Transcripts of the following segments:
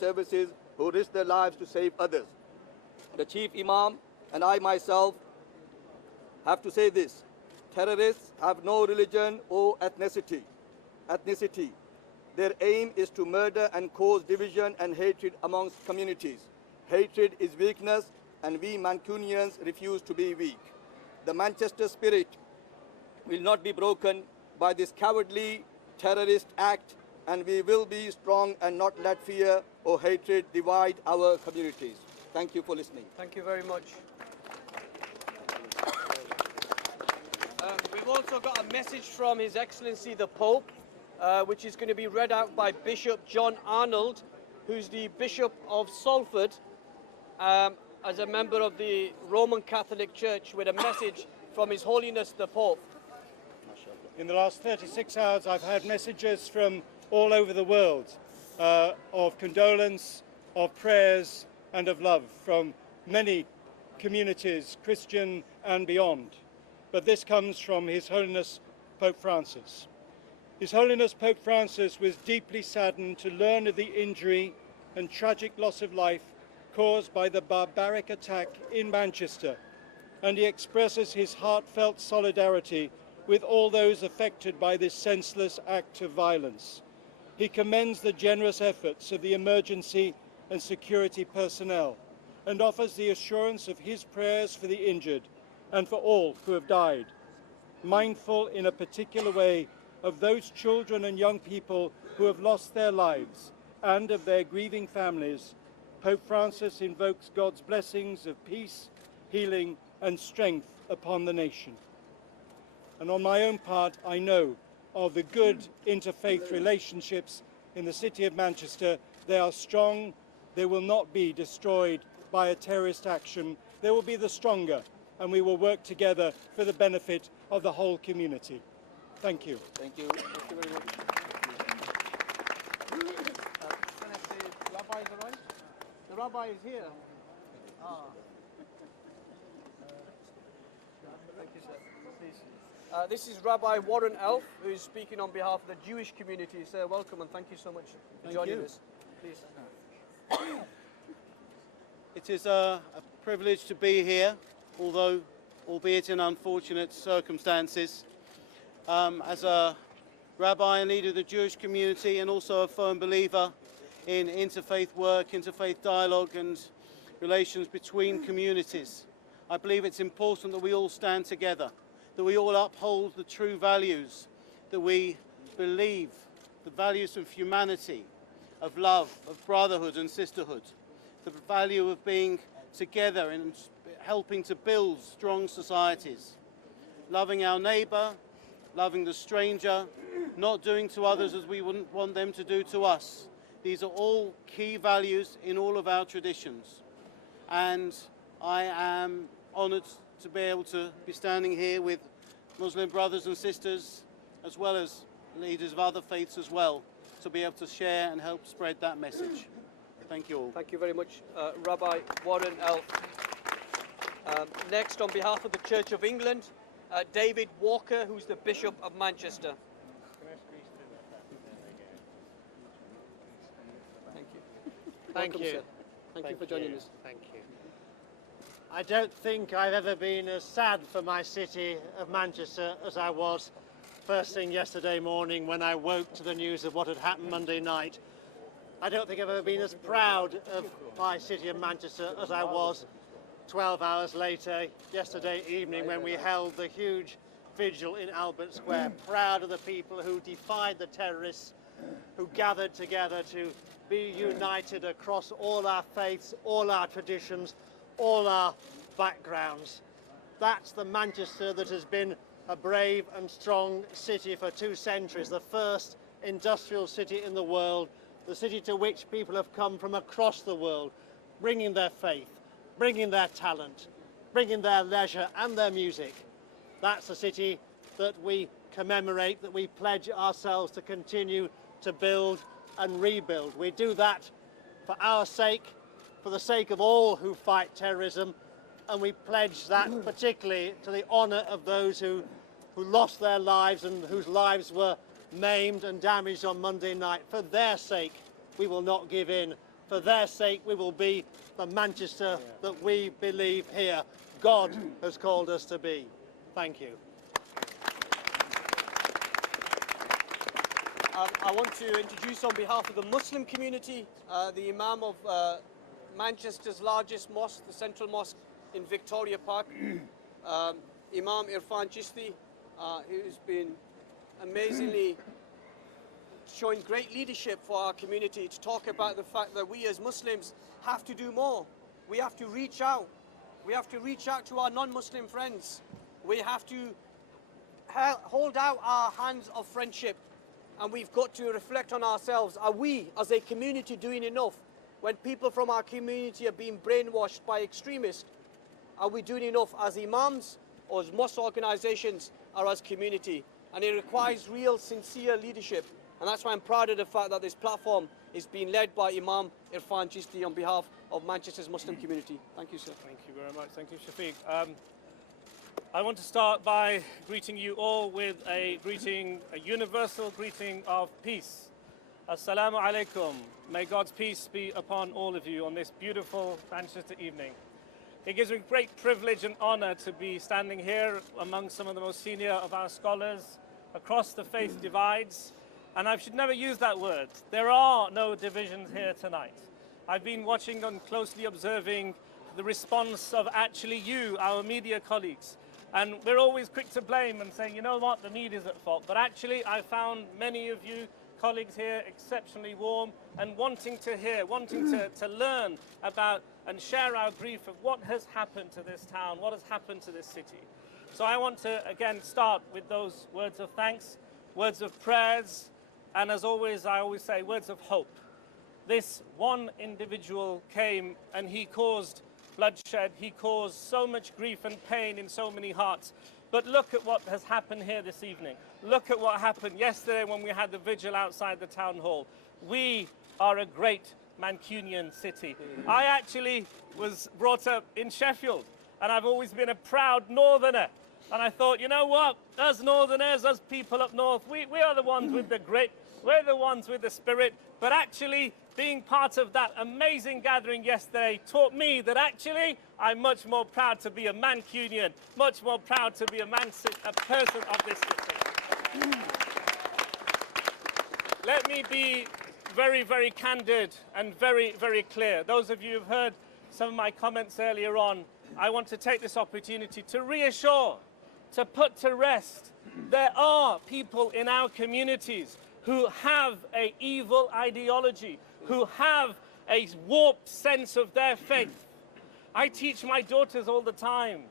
services who risk their lives to save others. The Chief Imam and I myself have to say this: terrorists have no religion or ethnicity. Their aim is to murder and cause division and hatred amongst communities. Hatred is weakness, and we Mancunians refuse to be weak. The Manchester spirit will not be broken by this cowardly terrorist act, and we will be strong and not let fear or hatred divide our communities. Thank you for listening. Thank you very much. We've also got a message from His Excellency the Pope, which is going to be read out by Bishop John Arnold, who's the Bishop of Salford, as a member of the Roman Catholic Church, with a message from His Holiness the Pope. In the last 36 hours, I've had messages from all over the world of condolence, of prayers, and of love from many communities, Christian and beyond. But this comes from His Holiness Pope Francis. His Holiness Pope Francis was deeply saddened to learn of the injury and tragic loss of life caused by the barbaric attack in Manchester, and he expresses his heartfelt solidarity with all those affected by this senseless act of violence. He commends the generous efforts of the emergency and security personnel and offers the assurance of his prayers for the injured and for all who have died, mindful in a particular way of those children and young people who have lost their lives and of their grieving families. Pope Francis invokes God's blessings of peace, healing, and strength upon the nation. And on my own part, I know of the good interfaith relationships in the city of Manchester. They are strong. They will not be destroyed by a terrorist action. They will be the stronger, and we will work together for the benefit of the whole community. Thank you. Thank you. Thank you very much. The Rabbi is arrived? The Rabbi is here. Thank you, sir. Please. This is Rabbi Warren Elf, who is speaking on behalf of the Jewish community. Sir, welcome, and thank you so much for joining us. Please. It is a privilege to be here, albeit in unfortunate circumstances. As a rabbi and leader of the Jewish community, and also a firm believer in interfaith work, interfaith dialogue, and relations between communities, I believe it's important that we all stand together, that we all uphold the true values, that we believe the values of humanity, of love, of brotherhood and sisterhood, the value of being together and helping to build strong societies, loving our neighbour, loving the stranger, not doing to others as we wouldn't want them to do to us. These are all key values in all of our traditions. And I am honoured to be able to be standing here with Muslim brothers and sisters, as well as leaders of other faiths as well, to be able to share and help spread that message. Thank you all. Thank you very much, Rabbi Warren Elf. Next, on behalf of the Church of England, David Walker, who's the Bishop of Manchester. Thank you. Thank Welcome, you. sir. Thank you for joining us. Thank you. I don't think I've ever been as sad for my city of Manchester as I was first thing yesterday morning when I woke to the news of what had happened Monday night. I don't think I've ever been as proud of my city of Manchester as I was 12 hours later yesterday evening when we held the huge vigil in Albert Square, proud of the people who defied the terrorists, who gathered together to be united across all our faiths, all our traditions, all our backgrounds. That's the Manchester that has been a brave and strong city for 2 centuries, the first industrial city in the world, the city to which people have come from across the world, bringing their faith, bringing their talent, bringing their leisure and their music. That's a city that we commemorate, that we pledge ourselves to continue to build and rebuild. We do that for our sake, for the sake of all who fight terrorism, and we pledge that particularly to the honour of those who lost their lives and whose lives were maimed and damaged on Monday night. For their sake, we will not give in. For their sake, we will be the Manchester that we believe here God has called us to be. Thank you. I want to introduce on behalf of the Muslim community, the Imam of Manchester's largest mosque, the Central Mosque in Victoria Park, Imam Irfan Chishti, who's been amazingly showing great leadership for our community, to talk about the fact that we as Muslims have to do more. We have to reach out. We have to reach out to our non-Muslim friends. We have to hold out our hands of friendship. And we've got to reflect on ourselves. Are we, as a community, doing enough? When people from our community are being brainwashed by extremists, are we doing enough as imams, or as mosque organisations, or as community? And it requires real, sincere leadership. And that's why I'm proud of the fact that this platform is being led by Imam Irfan Chishti on behalf of Manchester's Muslim community. Thank you, sir. Thank you very much. Thank you, Shafiq. I want to start by greeting you all with a greeting, a universal greeting of peace. Assalamu alaikum. May God's peace be upon all of you on this beautiful Manchester evening. It gives me great privilege and honor to be standing here among some of the most senior of our scholars across the faith divides. And I should never use that word. There are no divisions here tonight. I've been watching and closely observing the response of actually you, our media colleagues. And we're always quick to blame and saying, you know what, the media is at fault. But actually, I found many of you colleagues here exceptionally warm and wanting to hear, wanting to learn about and share our grief of what has happened to this town, what has happened to this city. So I want to, again, start with those words of thanks, words of prayers, and as always, I always say, words of hope. This one individual came and he caused bloodshed, he caused so much grief and pain in so many hearts. But look at what has happened here this evening. Look at what happened yesterday when we had the vigil outside the town hall. We are a great Mancunian city. I actually was brought up in Sheffield, and I've always been a proud northerner. And I thought, you know what, us northerners, us people up north, we are the ones with the grit, we're the ones with the spirit. But actually, being part of that amazing gathering yesterday taught me that actually I'm much more proud to be a Mancunian, much more proud to be a person of this city. Let me be very, very candid and very, very clear. Those of you who've heard some of my comments earlier on, I want to take this opportunity to reassure, to put to rest, there are people in our communities who have an evil ideology, who have a warped sense of their faith. I teach my daughters all the time,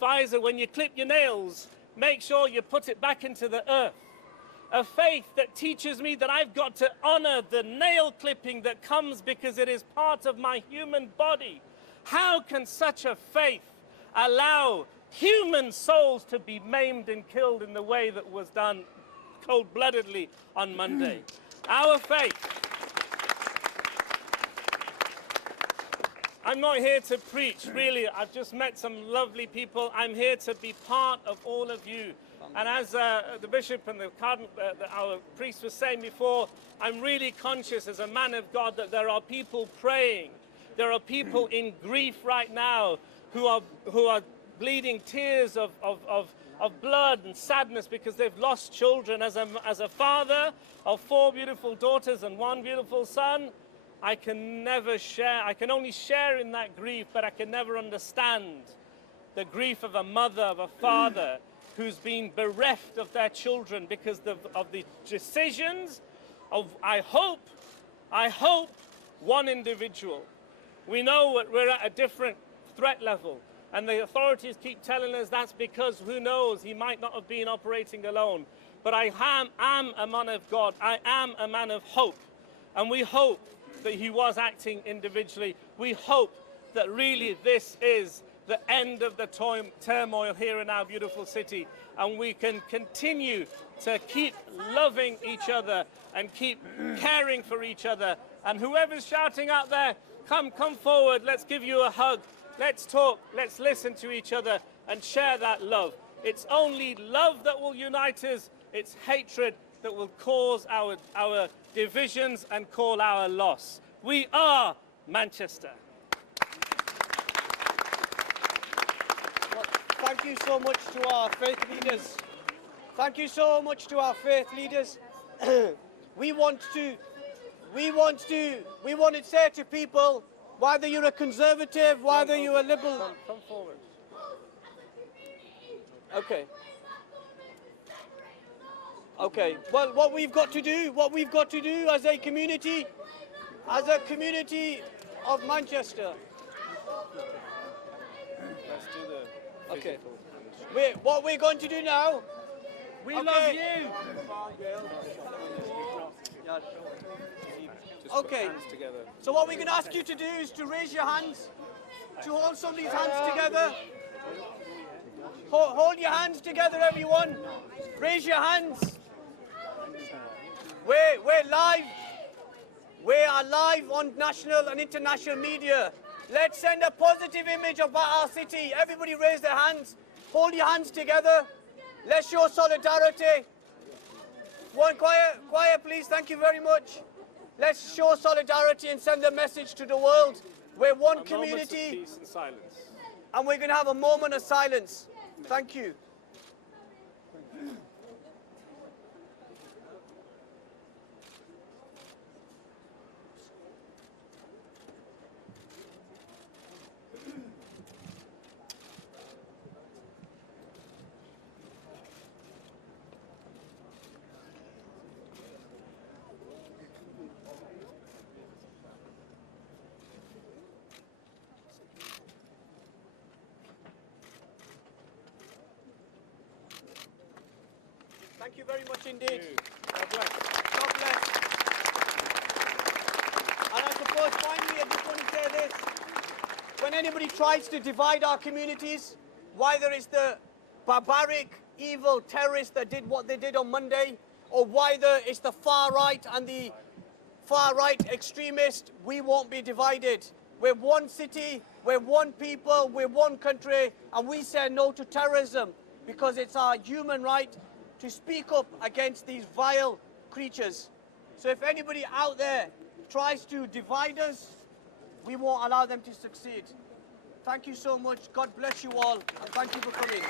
Faiza, when you clip your nails, make sure you put it back into the earth. A faith that teaches me that I've got to honor the nail clipping that comes because it is part of my human body. How can such a faith allow human souls to be maimed and killed in the way that was done cold-bloodedly on Monday? Our faith. I'm not here to preach, really. I've just met some lovely people. I'm here to be part of all of you. And as the bishop and our priest was saying before, I'm really conscious as a man of God that there are people praying. There are people in grief right now who are bleeding tears of blood and sadness because they've lost children. As a father of 4 beautiful daughters and 1 beautiful son, I can only share in that grief, but I can never understand the grief of a mother, of a father who's been bereft of their children because of the decisions of, I hope, one individual. We know we're at a different threat level, and the authorities keep telling us that's because, who knows, he might not have been operating alone. But I am a man of God. I am a man of hope. And we hope that he was acting individually. We hope that really this is the end of the turmoil here in our beautiful city, and we can continue to keep loving each other and keep caring for each other. And whoever's shouting out there, come forward, let's give you a hug, let's talk, let's listen to each other and share that love. It's only love that will unite us. It's hatred that will cause our divisions and call our loss. We are Manchester. Well, thank you so much to our faith leaders. Thank you so much to our faith leaders. We want to say to people, whether you're a conservative, whether you're a liberal. Come forward. Okay. Okay. Well, what we've got to do as a community of Manchester. Let's do the Okay. physical. What we're going to do now. We Okay. love you. Just Okay. put hands together. So what we're going to ask you to do is to raise your hands, to hold somebody's hands together. Hold your hands together, everyone. Raise your hands. We're live. We are live on national and international media. Let's send a positive image about our city. Everybody raise their hands. Hold your hands together. Let's show solidarity. One quiet please. Thank you very much. Let's show solidarity and send a message to the world. We're one Moments of community peace and silence. and we're going to have a moment of silence. Thank you. Thank you very much indeed. God bless. God bless. And I suppose finally I just want to say this. When anybody tries to divide our communities, whether it's the barbaric, evil terrorists that did what they did on Monday, or whether it's the far right and the far right extremists, we won't be divided. We're one city, we're one people, we're one country, and we say no to terrorism because it's our human right to speak up against these vile creatures. So if anybody out there tries to divide us, we won't allow them to succeed. Thank you so much. God bless you all, and thank you for coming.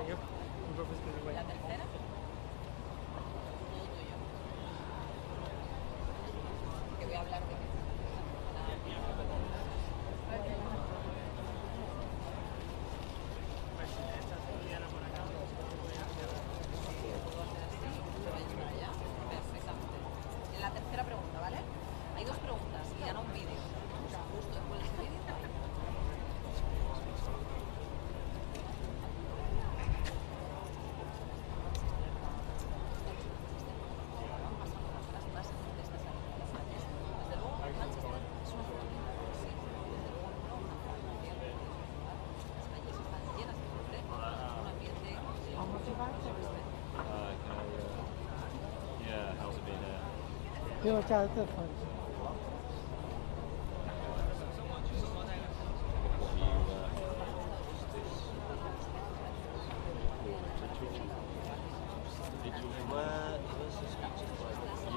La tercera. Que voy a hablar de perfectamente. En la tercera pregunta, ¿vale? Hay dos preguntas y ya no un vídeo. Justo después de ese vídeo. Yeah, how's it been? 给我加这款。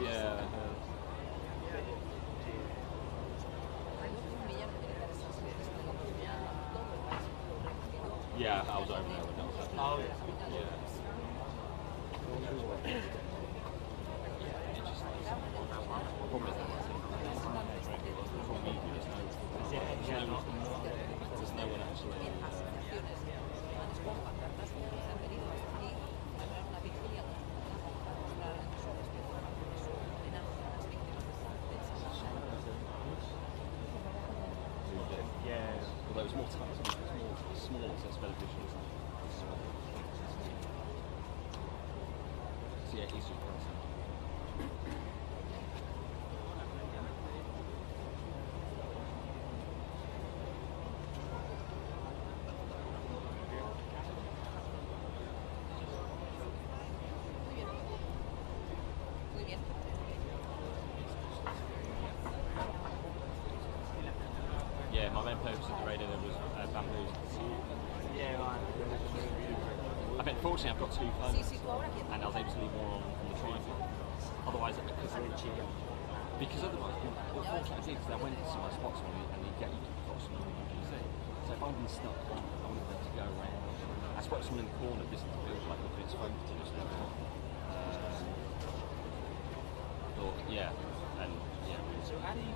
Yeah. Yeah, I was over there when that was happening. Oh, yeah. There's no one actually. Yeah, well, there was more time, it was more small, so it's better visuals. So yeah, he's just Muy bien. yeah, my main purpose of the radio there was bamboo. Yeah, right. I mean, fortunately, I've got two phones, Sí, tú ahora quieres. and I was able to leave more on the tripod. Otherwise, because otherwise, unfortunately, because I went to my spots and you get approximately what you see. So if I'm being stuck, I wanted them to go around. I spotted someone in the corner, this is like looking at his phone continuously. But yeah, and yeah. So how do you?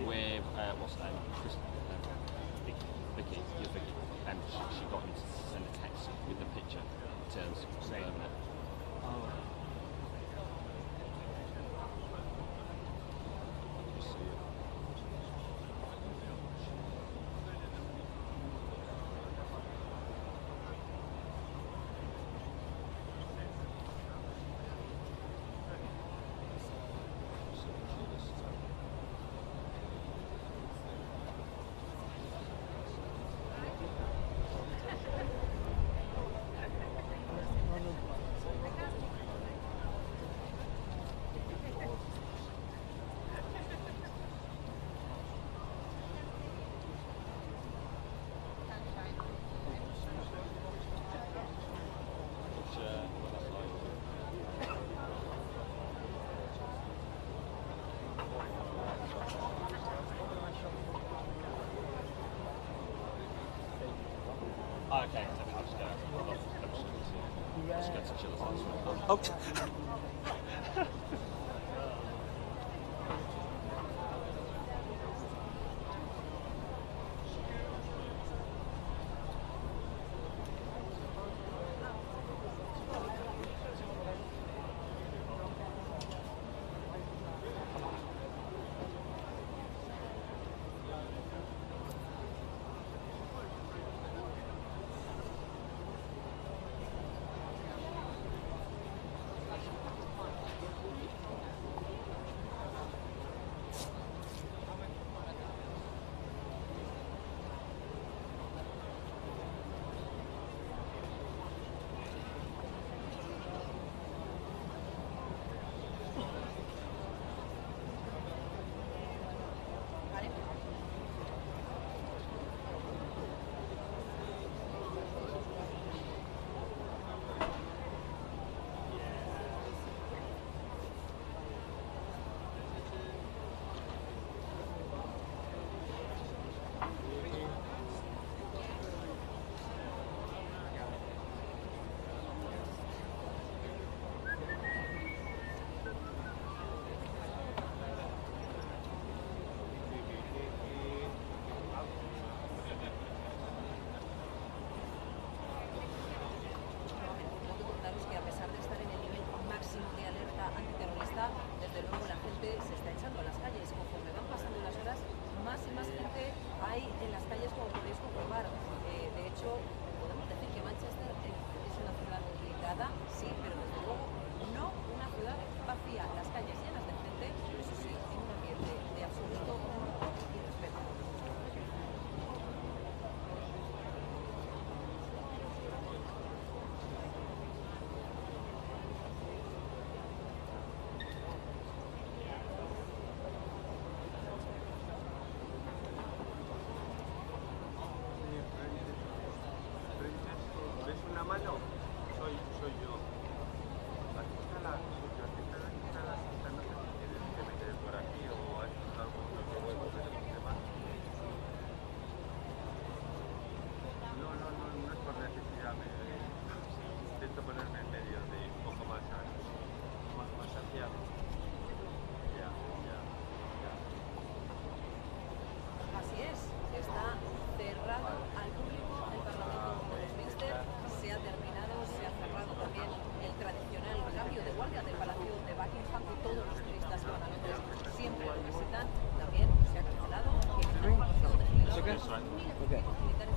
With what's her name? Vicky. Yeah, Vicky. And she got him to send a text with the picture in terms of confirming it. Oh. Just see it. Oh, okay, I'll just go. I'll just go to Chiller's house. sorry. Okay.